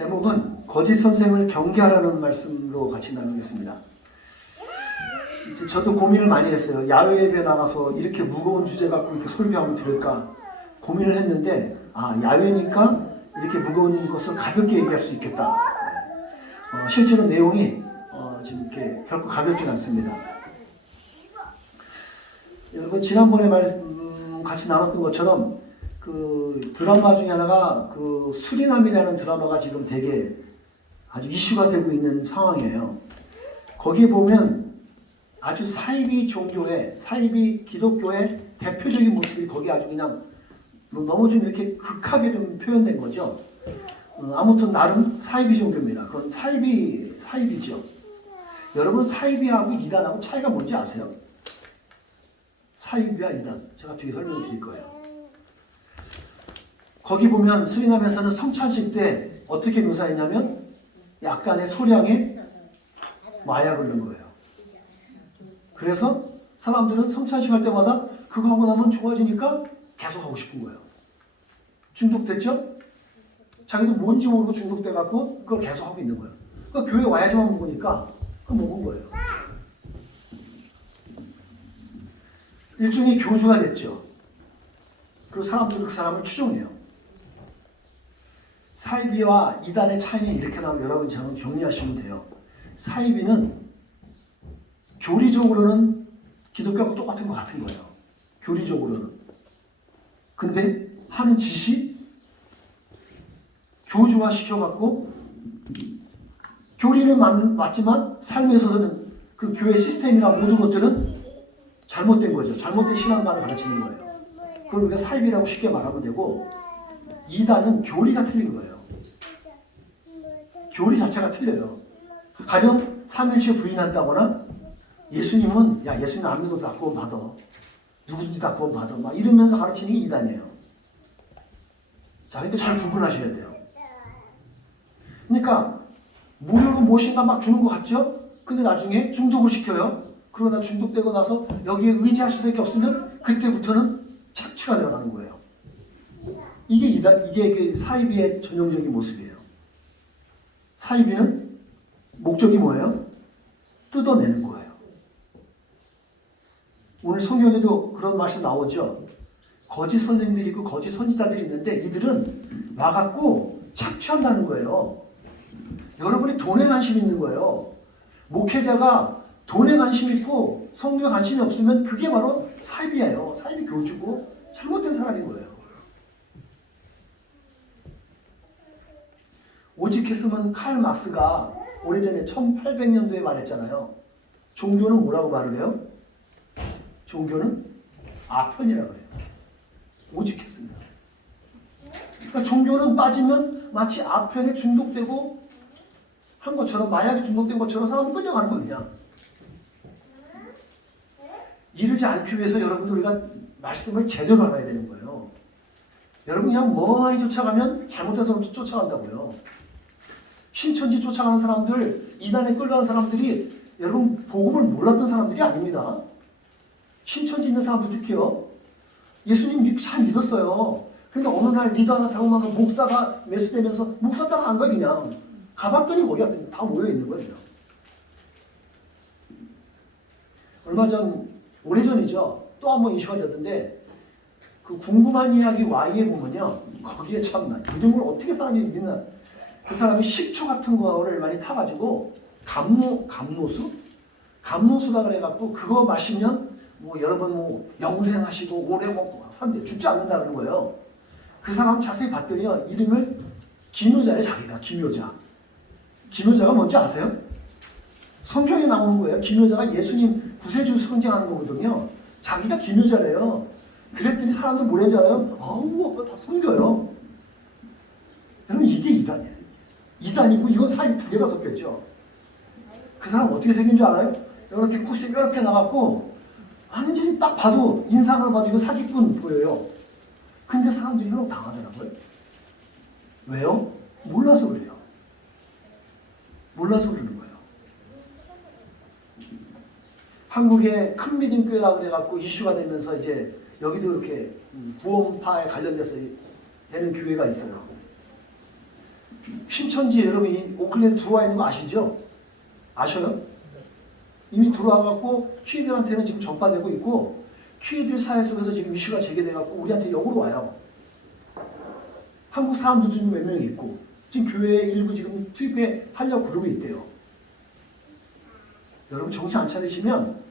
제목은 거짓 선생을 경계하라는 말씀으로 같이 나누겠습니다. 저도 고민을 많이 했어요. 야외 예배 나가서 이렇게 무거운 주제 갖고 이렇게 설교하면 될까 고민을 했는데, 야외니까 이렇게 무거운 것을 가볍게 얘기할 수 있겠다. 실제로 내용이 지금 이렇게 결코 가볍진 않습니다. 여러분 지난번에 같이 나눴던 것처럼 그 드라마 중에 하나가 그 수리남이라는 드라마가 지금 되게 아주 이슈가 되고 있는 상황이에요. 거기에 보면 아주 사이비 종교의, 사이비 기독교의 대표적인 모습이 거기 아주 그냥 너무 좀 이렇게 극하게 좀 표현된 거죠. 아무튼 나름 사이비 종교입니다. 그건 사이비죠. 여러분 사이비하고 이단하고 차이가 뭔지 아세요? 사이비와 이단. 제가 뒤에 설명을 드릴 거예요. 거기 보면 수리남에서는 성찬식 때 어떻게 묘사했냐면 약간의 소량의 마약을 넣은 거예요. 그래서 사람들은 성찬식 할 때마다 그거 하고 나면 좋아지니까 계속 하고 싶은 거예요. 중독됐죠? 자기도 뭔지 모르고 중독돼갖고 그걸 계속 하고 있는 거예요. 그러니까 교회 와야지만 먹으니까 그거 먹은 거예요. 일종의 교주가 됐죠. 그리고 사람들은 그 사람을 추종해요. 사이비와 이단의 차이는 이렇게 나오면 여러분 저는 격리하시면 돼요. 사이비는 교리적으로는 기독교하고 똑같은 것 같은 거예요. 교리적으로는. 근데 하는 짓이 교주화 시켜갖고 교리는 맞지만 삶에서는 그 교회 시스템이나 모든 것들은 잘못된 거죠. 잘못된 신앙관을 가르치는 거예요. 그걸 우리가 사이비라고 쉽게 말하면 되고, 이단은 교리가 틀린 거예요. 교리 자체가 틀려요. 가령 삼일체 부인한다거나 예수님은 예수님 안 믿어도 다 구원받아. 누구든지 다 구원받아. 막 이러면서 가르치는 게 이단이에요. 자, 그러니까 잘 구분하셔야 돼요. 그러니까 무료로 무엇인가 막 주는 것 같죠? 근데 나중에 중독을 시켜요. 그러다 중독되고 나서 여기에 의지할 수밖에 없으면 그때부터는 착취가 되어가는 거예요. 이게 그 사이비의 전형적인 모습이에요. 사이비는 목적이 뭐예요? 뜯어내는 거예요. 오늘 성경에도 그런 말씀 나오죠. 거짓 선생들이 있고 거짓 선지자들이 있는데 이들은 와갖고 착취한다는 거예요. 여러분이 돈에 관심 있는 거예요. 목회자가 돈에 관심 있고 성도에 관심이 없으면 그게 바로 사이비예요. 사이비 교주고 잘못된 사람인 거예요. 오직 했으면 칼 막스가 오래전에 1800년도에 말했잖아요. 종교는 뭐라고 말을 해요? 종교는 아편이라고 그래요. 오직 했습니다. 그러니까 종교는 빠지면 마치 아편에 중독되고 한 것처럼, 마약에 중독된 것처럼 사람은 끌려가는 거예요. 그냥. 이러지 않기 위해서 여러분들 우리가 말씀을 제대로 알아야 되는 거예요. 여러분 그냥 멍하니 쫓아가면 잘못해서 쫓아간다고요. 신천지 쫓아가는 사람들, 이단에 끌려가는 사람들이 여러분 복음을 몰랐던 사람들이 아닙니다. 신천지 있는 사람들 특히요. 예수님 잘 믿었어요. 그런데 어느 날 리더 하나 잘못하면 목사가 매수되면서 목사 따라 간 거야 그냥. 가봤더니 거기가 다 모여있는 거예요. 그냥. 얼마 전, 오래전이죠. 또 한 번 이슈가 됐던데 그 궁금한 이야기 Y에 보면요. 거기에 참나 이름을 어떻게 사람이 믿나. 그 사람이 식초 같은 거를 많이 타가지고 감노수다 그래갖고 그거 마시면 뭐 여러분 영생하시고 오래 먹고 사람들이 죽지 않는다 그러는 거예요. 그 사람 자세히 봤더니요. 이름을 김효자예요. 자기가 김효자. 김효자가 뭔지 아세요? 성경에 나오는 거예요. 김효자가 예수님 구세주 성징하는 거거든요. 자기가 김효자래요. 그랬더니 사람들 뭐라는 줄 알아요? 오빠 다 섬겨요. 여러분 이게 이단이에요. 이단이고 이건 사이 두 개가 섞였죠. 그 사람 어떻게 생긴 줄 알아요? 이렇게 코스 이렇게 나갔고 완전히 딱 봐도 인상을 봐도 이거 사기꾼 보여요. 근데 사람들이 이런 거 당하더라고요. 왜요? 몰라서 그래요. 몰라서 그러는 거예요. 한국의 큰 믿음 교회라 그래갖고 이슈가 되면서 이제 여기도 이렇게 구원파에 관련돼서 되는 교회가 있어요. 신천지 여러분이 오클랜드 들어와 있는 거 아시죠? 아셔요? 이미 들어와갖고 퀴들한테는 지금 전파되고 있고 퀴들 사회 속에서 지금 이슈가 제기돼갖고 우리한테 역으로 와요. 한국 사람도 지금 몇 명 있고 지금 교회에 일부 지금 투입해 하려고 그러고 있대요. 여러분 정신 안 차리시면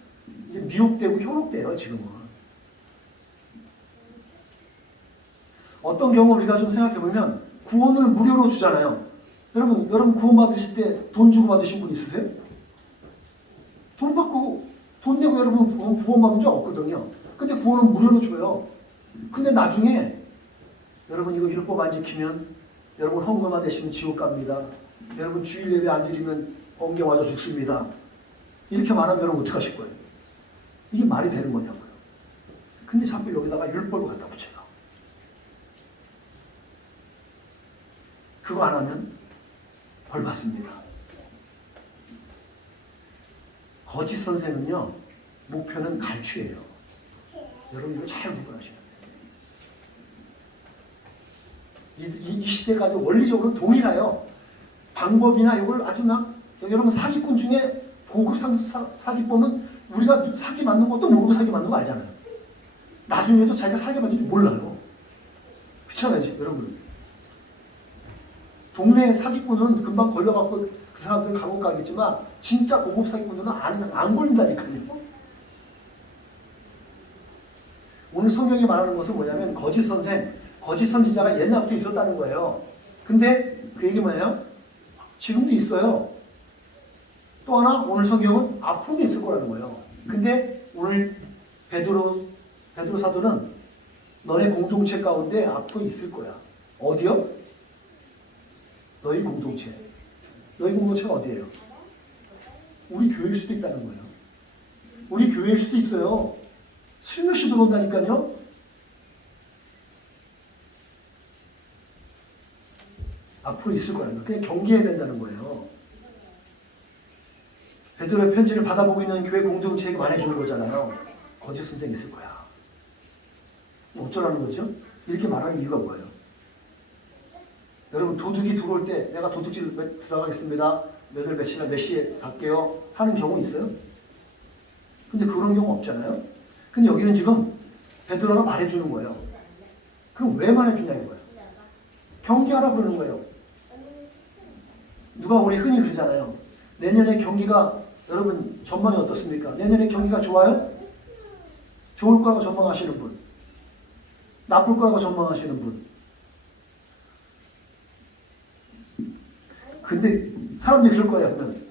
이제 미혹되고 현혹돼요 지금은. 어떤 경우 우리가 좀 생각해보면 구원을 무료로 주잖아요. 여러분 구원 받으실 때 돈 주고 받으신 분 있으세요? 돈 내고 여러분 구원 받은 적 없거든요. 근데 구원은 무료로 줘요. 근데 나중에 여러분 이거 율법 안 지키면 여러분 헌금화 되시면 지옥 갑니다. 여러분 주일 예배 안 드리면 번개 맞아 죽습니다. 이렇게 말하면 여러분 어떻게 하실 거예요? 이게 말이 되는 거냐고요. 근데 자꾸 여기다가 율법을 갖다 붙여요. 그거 안 하면 벌 받습니다. 거짓 선생은요, 목표는 갈취예요. 여러분 이거 잘 구분하셔야 돼요. 이 시대가 원리적으로 동일해요. 방법이나 이걸 아주 여러분 사기꾼 중에 고급 사기범은 우리가 사기 맞는 것도 모르고 사기 맞는 거 알잖아요. 나중에도 자기가 사기 맞는 줄 몰라요. 그렇잖아요, 여러분. 동네 사기꾼은 금방 걸려갖고 그 사람들 감옥 가겠지만 진짜 고급 사기꾼들은 안 걸린다니까요. 오늘 성경이 말하는 것은 뭐냐면 거짓 선생, 거짓 선지자가 옛날부터 있었다는 거예요. 근데 그 얘기 뭐예요? 지금도 있어요. 또 하나 오늘 성경은 앞으로도 있을 거라는 거예요. 근데 오늘 베드로 사도는 너네 공동체 가운데 앞으로 있을 거야. 어디요? 너희 공동체. 너희 공동체가 어디예요? 우리 교회일 수도 있다는 거예요. 우리 교회일 수도 있어요. 슬며시 들어온다니까요. 앞으로 있을 거라는 거예요. 그냥 경계해야 된다는 거예요. 베드로의 편지를 받아보고 있는 교회 공동체에게 말해주는 거잖아요. 거짓 선생이 있을 거야. 어쩌라는 거죠? 이렇게 말하는 이유가 뭐예요? 여러분 도둑이 들어올 때 내가 도둑질 들어가겠습니다. 며칠 몇 시에 갈게요. 하는 경우 있어요? 근데 그런 경우 없잖아요. 근데 여기는 지금 베드로가 말해주는 거예요. 그럼 왜 말해주냐 이거예요. 경기하라 그러는 거예요. 누가 우리 흔히 그러잖아요. 내년에 경기가 여러분 전망이 어떻습니까? 내년에 경기가 좋아요? 좋을 거라고 전망하시는 분, 나쁠 거라고 전망하시는 분. 근데 사람들이 그럴 거예요. 그러면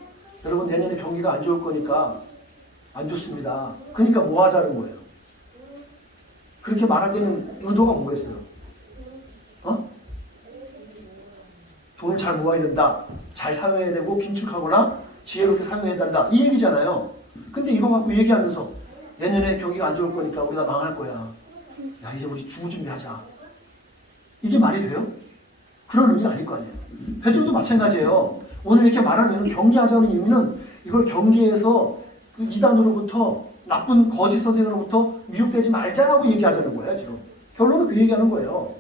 여러분 내년에 경기가 안 좋을 거니까 안 좋습니다. 그러니까 뭐 하자는 거예요. 그렇게 말할 때는 의도가 뭐겠어요? 돈을 잘 모아야 된다. 잘 사용해야 되고 긴축하거나 지혜롭게 사용해야 된다. 이 얘기잖아요. 근데 이거 갖고 얘기하면서 내년에 경기가 안 좋을 거니까 우리가 망할 거야. 야 이제 우리 주고 준비하자. 이게 말이 돼요? 그런 의미가 아닐 거 아니에요. 베드로도 마찬가지예요. 오늘 이렇게 말하는 경계하자는 의미는 이걸 경계해서 그 이단으로부터 나쁜 거짓 선생으로부터 미혹되지 말자라고 얘기하자는 거예요. 지금 결론은 그 얘기하는 거예요.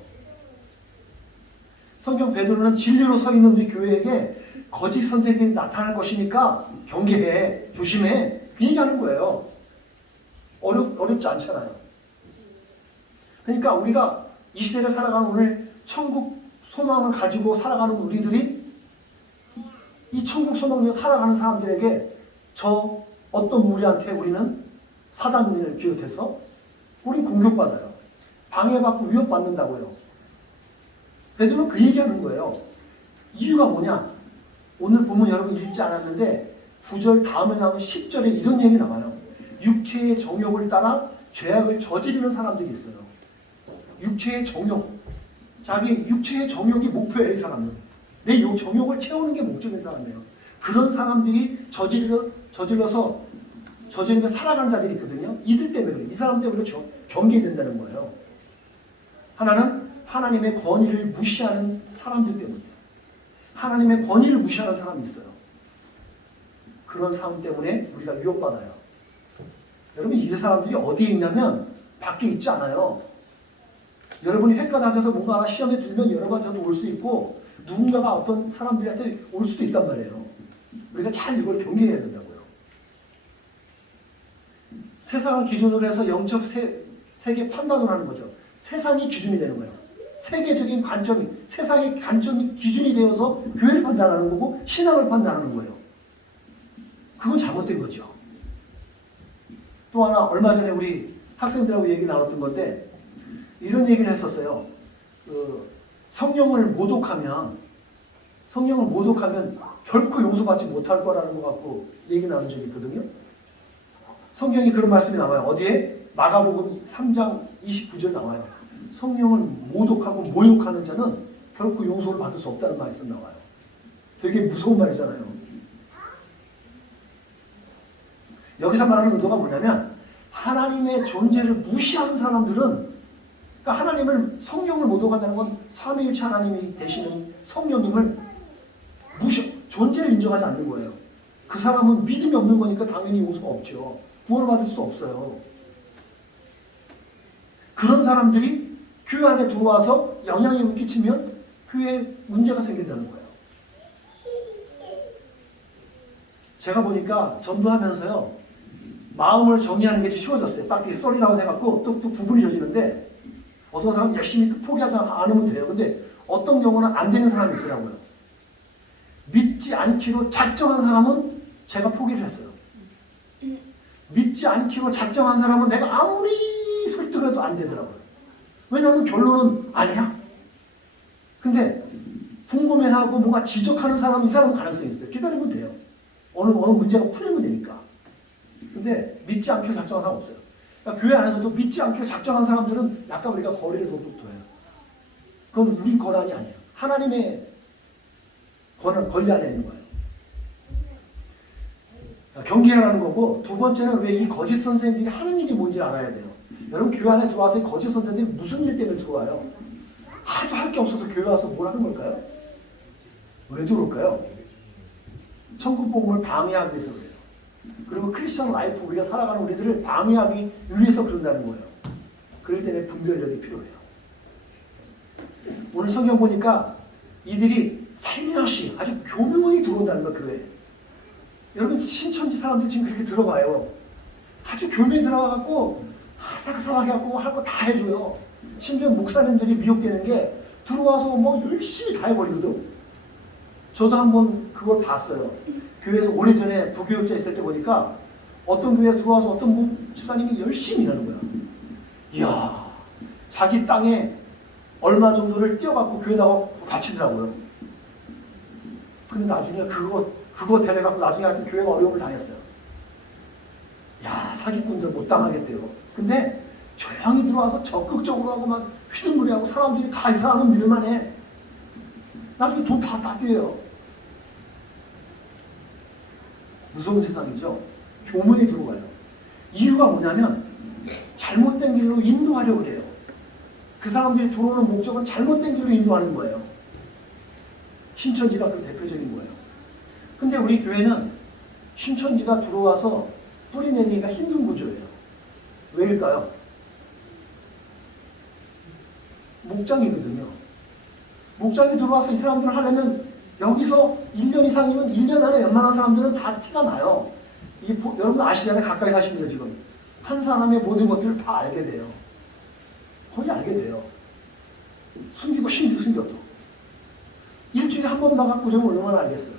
성경 베드로는 진리로 서 있는 우리 교회에게 거짓 선생이 나타날 것이니까 경계해, 조심해 그 얘기하는 거예요. 어렵지 않잖아요. 그러니까 우리가 이 시대를 살아가는 오늘 천국 소망을 가지고 살아가는 우리들이 이 천국 소망을 살아가는 사람들에게 저 어떤 무리한테 우리는 사단을 비롯해서 우리 공격받아요. 방해받고 위협받는다고요. 베드로는 그 얘기하는 거예요. 이유가 뭐냐? 오늘 보면 여러분 읽지 않았는데 9절 다음에 나오는 10절에 이런 얘기 나와요. 육체의 정욕을 따라 죄악을 저지르는 사람들이 있어요. 육체의 정욕. 자기 육체의 정욕이 목표예요. 이 사람은. 내 정욕을 채우는 게 목적인 사람이에요. 그런 사람들이 저질러서 살아가는 자들이 있거든요. 이들 때문에 그래요. 이 사람 때문에 경계된다는 거예요. 하나는 하나님의 권위를 무시하는 사람들 때문에 하나님의 권위를 무시하는 사람이 있어요. 그런 사람 때문에 우리가 위협받아요. 여러분 이 사람들이 어디에 있냐면 밖에 있지 않아요. 여러분이 회과 다녀서 뭔가 시험에 들면 여러 가지도 올 수 있고 누군가가 어떤 사람들한테 올 수도 있단 말이에요. 우리가 잘 이걸 경계해야 된다고요. 세상을 기준으로 해서 영적 세계 판단을 하는 거죠. 세상이 기준이 되는 거예요. 세계적인 관점이, 세상의 관점이 기준이 되어서 교회를 판단하는 거고 신앙을 판단하는 거예요. 그건 잘못된 거죠. 또 하나 얼마 전에 우리 학생들하고 얘기 나눴던 건데 이런 얘기를 했었어요. 성령을 모독하면 결코 용서받지 못할 거라는 것 갖고 얘기 나눈 적이 있거든요. 성경이 그런 말씀이 나와요. 어디에? 마가복음 3장 29절 나와요. 성령을 모독하고 모욕하는 자는 결코 용서를 받을 수 없다는 말씀 나와요. 되게 무서운 말이잖아요. 여기서 말하는 의도가 뭐냐면 하나님의 존재를 무시하는 사람들은, 그러니까 하나님을, 성령을 모독한다는 건 삼위일체 하나님이 되시는 성령님을 존재를 인정하지 않는 거예요. 그 사람은 믿음이 없는 거니까 당연히 용서가 없죠. 구원을 받을 수 없어요. 그런 사람들이 교회 안에 들어와서 영향력을 끼치면 교회에 문제가 생긴다는 거예요. 제가 보니까 전도하면서요, 마음을 정리하는 게 쉬워졌어요. 딱 썰이라고 해갖고 또 구분이 져지는데 어떤 사람은 열심히 포기하지 않으면 돼요. 근데 어떤 경우는 안 되는 사람이 있더라고요. 믿지 않기로 작정한 사람은 제가 포기를 했어요. 믿지 않기로 작정한 사람은 내가 아무리 설득해도 안 되더라고요. 왜냐하면 결론은 아니야. 근데 궁금해하고 뭔가 지적하는 사람은 이 사람은 가능성이 있어요. 기다리면 돼요. 어느 문제가 풀리면 되니까. 근데 믿지 않기로 작정한 사람 없어요. 그러니까 교회 안에서도 믿지 않기로 작정한 사람들은 약간 우리가 거리를 둬야 해요. 그건 우리 권한이 아니에요. 하나님의 권리 안에 있는 거예요. 경계하라는 거고, 두 번째는 왜 이 거짓 선생님들이 하는 일이 뭔지 알아야 돼요. 여러분 교회 안에 들어와서 이 거짓 선생님들이 무슨 일 때문에 들어와요? 하도 할 게 없어서 교회 와서 뭘 하는 걸까요? 왜 들어올까요? 천국 복음을 방해하기 위해서 그래요. 그리고 크리스천 라이프, 우리가 살아가는 우리들을 방해하기 위해서 그런다는 거예요. 그럴 때는 분별력이 필요해요. 오늘 성경 보니까 이들이 살며시 아주 교묘히 들어온다는 거, 교회에. 여러분 신천지 사람들이 지금 그렇게 들어가요. 아주 교묘히 들어가갖고 아삭아삭하게 하고 할 거 다 해줘요. 심지어 목사님들이 미혹되는 게 들어와서 뭐 열심히 다 해버리거든. 저도 한번 그걸 봤어요. 교회에서 오래전에 부교육자 있을 때 보니까 어떤 교회에 들어와서 어떤 집사님이 열심히 일하는 거야. 이야, 자기 땅에 얼마 정도를 띄어갖고 교회에다가 바치더라고요. 근데 나중에 그거 대내갖고 나중에 하여튼 교회가 어려움을 당했어요. 야, 사기꾼들 못 당하겠대요. 근데 조용히 들어와서 적극적으로 하고 막 휘둥그레하고 사람들이 다 이상하면 믿을만 해. 나중에 돈 다 떼요. 무서운 세상이죠. 교문이 들어가요. 이유가 뭐냐면 잘못된 길로 인도하려고 그래요. 그 사람들이 들어오는 목적은 잘못된 길로 인도하는 거예요. 신천지가 그 대표적인 거예요. 근데 우리 교회는 신천지가 들어와서 뿌리내리기가 힘든 구조예요. 왜일까요? 목장이거든요. 목장이 들어와서 이 사람들을 하려면 여기서 1년 이상이면 1년 안에 웬만한 사람들은 다 티가 나요. 여러분 아시잖아요. 가까이 사시는 지금. 한 사람의 모든 것들을 다 알게 돼요. 거의 알게 돼요. 숨기고 숨겨도. 일주일에 한 번 나가고 그러면 얼마나 알겠어요.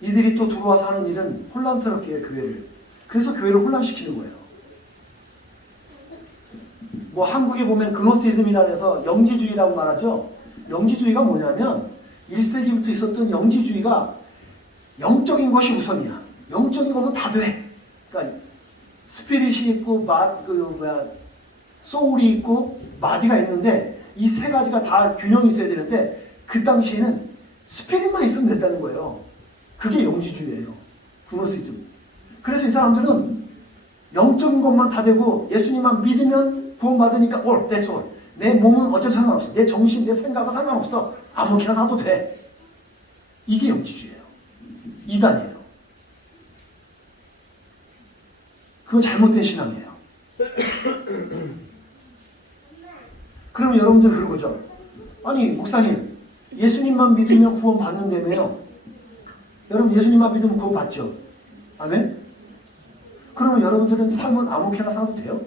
이들이 또 들어와서 하는 일은 혼란스럽게 해요, 교회를. 그래서 교회를 혼란시키는 거예요. 뭐 한국에 보면 그노시즘이라 해서 영지주의라고 말하죠. 영지주의가 뭐냐면 1세기부터 있었던 영지주의가 영적인 것이 우선이야. 영적인 거는 다 돼. 그러니까 스피릿이 있고 소울이 있고 마디가 있는데 이 세 가지가 다 균형이 있어야 되는데 그 당시에는 스피릿만 있으면 된다는 거예요. 그게 영지주의예요. 그노시즘. 그래서 이 사람들은 영적인 것만 다 되고 예수님만 믿으면 구원받으니까 all, that's all. 내 몸은 어째서 상관없어. 내 정신, 내 생각은 상관없어. 아무렇게나 사도 돼. 이게 영지주의예요. 이단이에요. 그건 잘못된 신앙이에요. 그러면 여러분들 그런 거죠. 아니 목사님 예수님만 믿으면 구원 받는다며요. 여러분 예수님만 믿으면 구원 받죠? 아멘? 그러면 여러분들은 삶은 아무렇게나 살아도 돼요?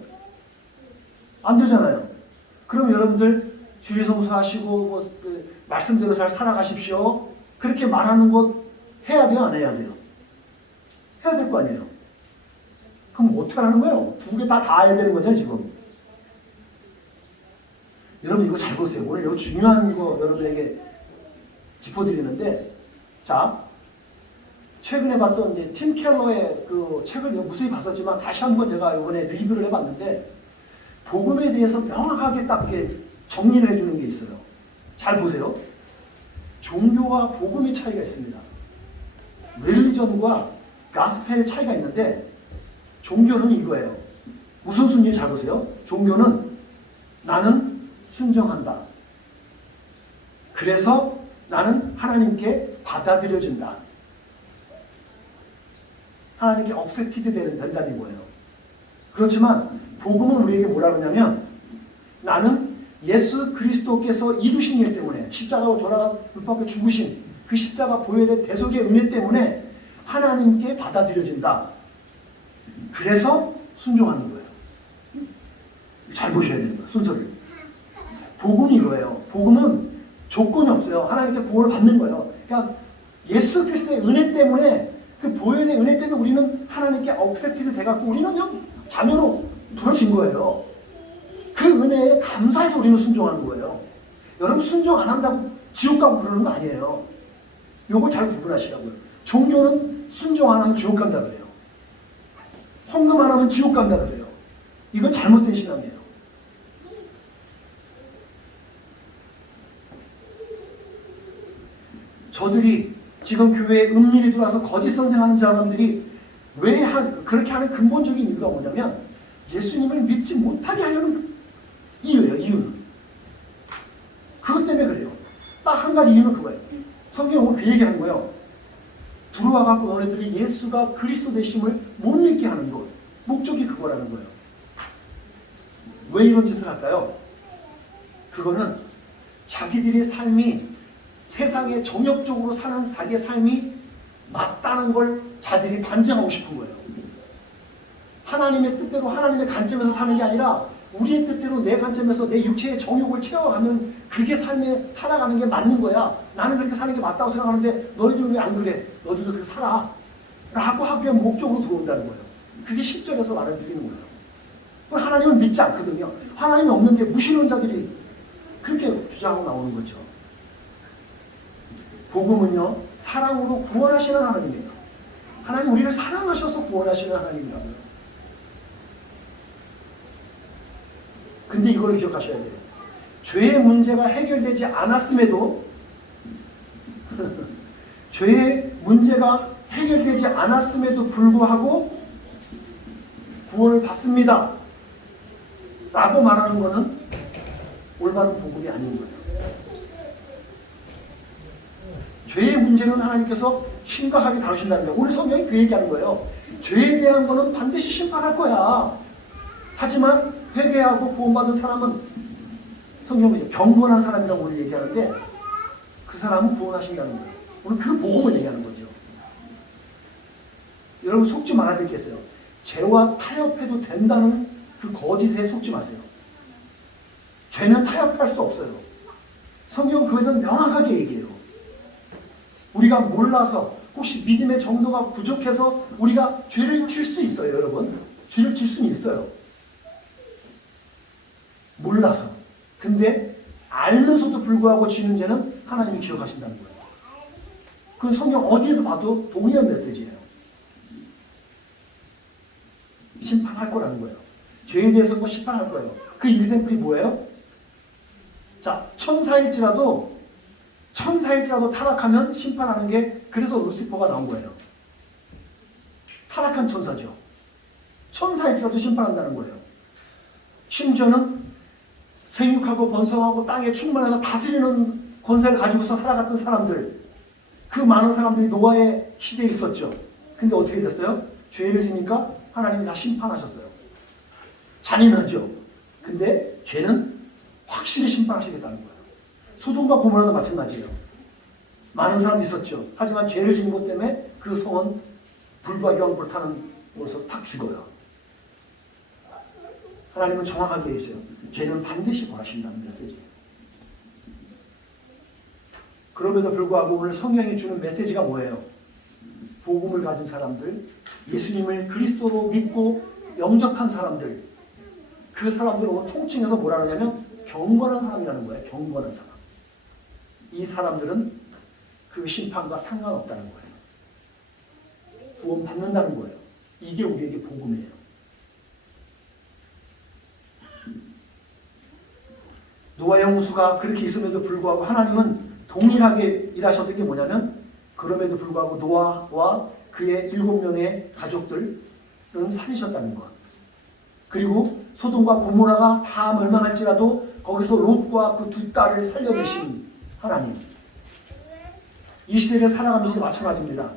안 되잖아요. 그럼 여러분들 주일성수하시고 뭐, 말씀대로 잘 살아가십시오. 그렇게 말하는 것 해야 돼요? 안 해야 돼요? 해야 될 거 아니에요? 그럼 어떻게 하는 거예요? 두 개 다 해야 되는 거죠 지금. 여러분 이거 잘 보세요. 오늘 이거 중요한 거 여러분에게 짚어드리는데, 자 최근에 봤던 이제 팀 켈러의 그 책을 무수히 봤었지만 다시 한번 제가 이번에 리뷰를 해봤는데 복음에 대해서 명확하게 딱 정리를 해주는 게 있어요. 잘 보세요. 종교와 복음의 차이가 있습니다. 릴리전과 가스펠의 차이가 있는데 종교는 이거예요. 무슨 순위 잘 보세요. 종교는 나는 순종한다. 그래서 나는 하나님께 받아들여진다. 하나님께 업세티드 된다는 거예요. 그렇지만 복음은 우리에게 뭐라 그러냐면 나는 예수 그리스도께서 이루신 일 때문에 십자가로 돌아가 불법에 죽으신 그 십자가 보혈의 대속의 은혜 때문에 하나님께 받아들여진다. 그래서 순종하는 거예요. 잘 보셔야 되는 거예요. 순서를. 복음이 이거예요. 복음은 조건이 없어요. 하나님께 구원을 받는 거예요. 그러니까 예수 그리스도의 은혜 때문에 그 보혈의 은혜 때문에 우리는 하나님께 억셉티드 돼갖고 우리는 그냥 자녀로 부러진 거예요. 그 은혜에 감사해서 우리는 순종하는 거예요. 여러분 순종 안 한다고 지옥 가고 그러는 거 아니에요. 요걸 잘 구분하시라고요. 종교는 순종 안 하면 지옥 간다 그래요. 헌금 안 하면 지옥 간다 그래요. 이건 잘못된 신앙이에요. 저들이 지금 교회에 은밀히 들어와서 거짓 선생하는 사람들이 왜 그렇게 하는 근본적인 이유가 뭐냐면 예수님을 믿지 못하게 하려는 이유예요. 이유는. 그것 때문에 그래요. 딱 한 가지 이유는 그거예요. 성경은 그 얘기하는 거예요. 들어와갖고 너네들이 예수가 그리스도 되심을 못 믿게 하는 것. 목적이 그거라는 거예요. 왜 이런 짓을 할까요? 그거는 자기들의 삶이 세상에 정욕적으로 사는 자기의 삶이 맞다는 걸 자들이 반증하고 싶은 거예요. 하나님의 뜻대로 하나님의 관점에서 사는 게 아니라 우리의 뜻대로 내 관점에서 내 육체의 정욕을 채워가면 그게 삶에 살아가는 게 맞는 거야. 나는 그렇게 사는 게 맞다고 생각하는데 너희들은 왜 안 그래? 너희들도 그렇게 살아. 라고 하기 위한 목적으로 들어온다는 거예요. 그게 10절에서 말해주기는 거예요. 그럼 하나님은 믿지 않거든요. 하나님이 없는데 무신론자들이 그렇게 주장하고 나오는 거죠. 복음은요, 사랑으로 구원하시는 하나님이에요. 하나님 우리를 사랑하셔서 구원하시는 하나님이라고요. 근데 이걸 기억하셔야 돼요. 죄의 문제가 해결되지 않았음에도 죄의 문제가 해결되지 않았음에도 불구하고 구원을 받습니다. 라고 말하는 것은 올바른 복음이 아닌 거예요. 죄의 문제는 하나님께서 심각하게 다루신다는 거예요. 오늘 성경이 그 얘기하는 거예요. 죄에 대한 거는 반드시 심판할 거야. 하지만 회개하고 구원받은 사람은 성경은 경건한 사람이라고 오늘 얘기하는데 그 사람은 구원하신다는 거예요. 오늘 그 복음을 얘기하는 거죠. 여러분 속지 말아야 될 게 있어요. 죄와 타협해도 된다는 그 거짓에 속지 마세요. 죄는 타협할 수 없어요. 성경은 그에 대해서 명확하게 얘기해요. 우리가 몰라서 혹시 믿음의 정도가 부족해서 우리가 죄를 질 수 있어요. 여러분 죄를 질 수는 있어요. 몰라서. 근데 알면서도 불구하고 지는 죄는 하나님이 기억하신다는 거예요. 그건 성경 어디에도 봐도 동일한 메시지예요. 심판할 거라는 거예요. 죄에 대해서 뭐 심판할 거예요. 그 일샘플이 뭐예요? 자, 천사일지라도 타락하면 심판하는 게 그래서 루시퍼가 나온 거예요. 타락한 천사죠. 천사일지라도 심판한다는 거예요. 심지어는 생육하고 번성하고 땅에 충만해서 다스리는 권세를 가지고서 살아갔던 사람들, 그 많은 사람들이 노아의 시대에 있었죠. 근데 어떻게 됐어요? 죄를 지니까 하나님이 다 심판하셨어요. 잔인하죠. 근데 죄는 확실히 심판하시겠다는 거예요. 소돔과 고모라도 마찬가지예요. 많은 사람이 있었죠. 하지만 죄를 지은 것 때문에 그 성은 불과 영불 타는 곳에서 탁 죽어요. 하나님은 정확하게 얘기했어요. 죄는 반드시 벌하신다는 메시지. 그럼에도 불구하고 오늘 성경이 주는 메시지가 뭐예요? 복음을 가진 사람들, 예수님을 그리스도로 믿고 영접한 사람들, 그 사람들을 통칭해서 뭐라 하냐면 경건한 사람이라는 거예요. 경건한 사람. 이 사람들은 그 심판과 상관없다는 거예요. 구원 받는다는 거예요. 이게 우리에게 복음이에요. 노아의 홍수가 그렇게 있음에도 불구하고 하나님은 동일하게 일하셨던 게 뭐냐면 그럼에도 불구하고 노아와 그의 7명의 가족들은 살리셨다는 것. 그리고 소돔과 고모라가 다 멸망할지라도 거기서 롯과 그 두 딸을 살려내신 하나님. 이 시대를 살아가면서도 마찬가지입니다.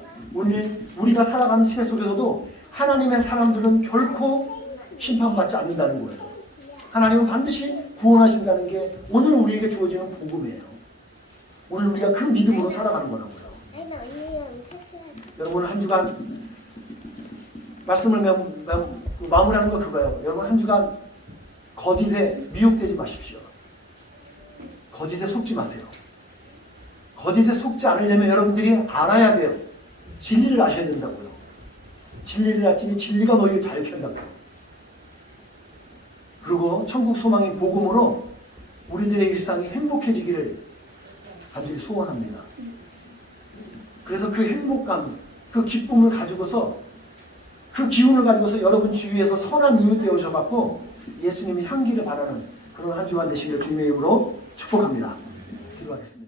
우리가 살아가는 시대 속에서도 하나님의 사람들은 결코 심판받지 않는다는 거예요. 하나님은 반드시 구원하신다는 게 오늘 우리에게 주어지는 복음이에요. 오늘 우리가 큰 믿음으로 살아가는 거라고요. 여러분 한 주간 말씀을 마무리하는 거 그거예요. 여러분 한 주간 거짓에 미혹되지 마십시오. 거짓에 속지 마세요. 거짓에 속지 않으려면 여러분들이 알아야 돼요. 진리를 아셔야 된다고요. 진리를 알지니 진리가 너희를 자유케 한다고요. 그리고 천국 소망의 복음으로 우리들의 일상이 행복해지기를 간절히 소원합니다. 그래서 그 행복감, 그 기쁨을 가지고서 그 기운을 가지고서 여러분 주위에서 선한 이웃 되어셔갖고 예수님의 향기를 바라는 그런 한 주간 되시기를 주님의 이름으로 축복합니다. 기도하겠습니다.